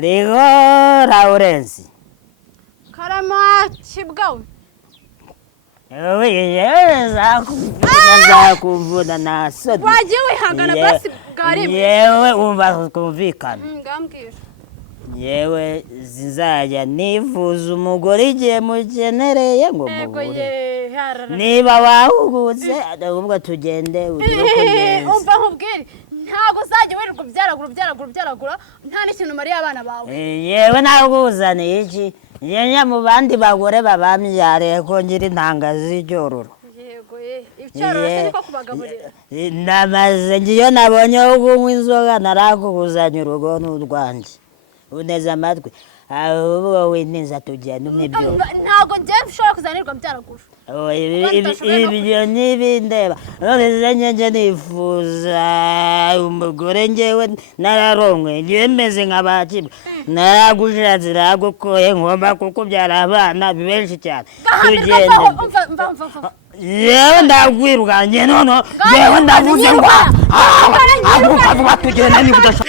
Rigo Lawrence. Karama kibwawe. Zakuvuna na sodi. Wagiye wihangana basi bwarebe. Yewe umva kumvikana. Ngambwira. Yewe zizajya nifuza umugore igihe mukenereye ngo mubure. Niba wahugutse ahubwo tugende umva nkubwire ntago uzajya wirirwa byaragura nta n'ikintu mariye abana bawe. Yewe naguzaniye iki yenya mu bandi bagore babamyare ko ngira intanga z'ijyororo. Yego icyororo se niko kubagaburira. Namaze ngiyo nabonye ugunywa inzoga narakuguzanya urugo n'urwanje. Uneza amatwi ahubwo wineza tugenda umibyo. Ntago ngiye ushobora kuzanirwa byaragura. Ibyo nibindeba none nje nifuza umugore ngewe nararongwe ngiye meze nk'abakibwa naragushatse ragukoye ngomba kukubyara abana benshi cyane tugende. Yewe ndagwiruganye none yewe ndavuze ngo avuga tugende ni kudasha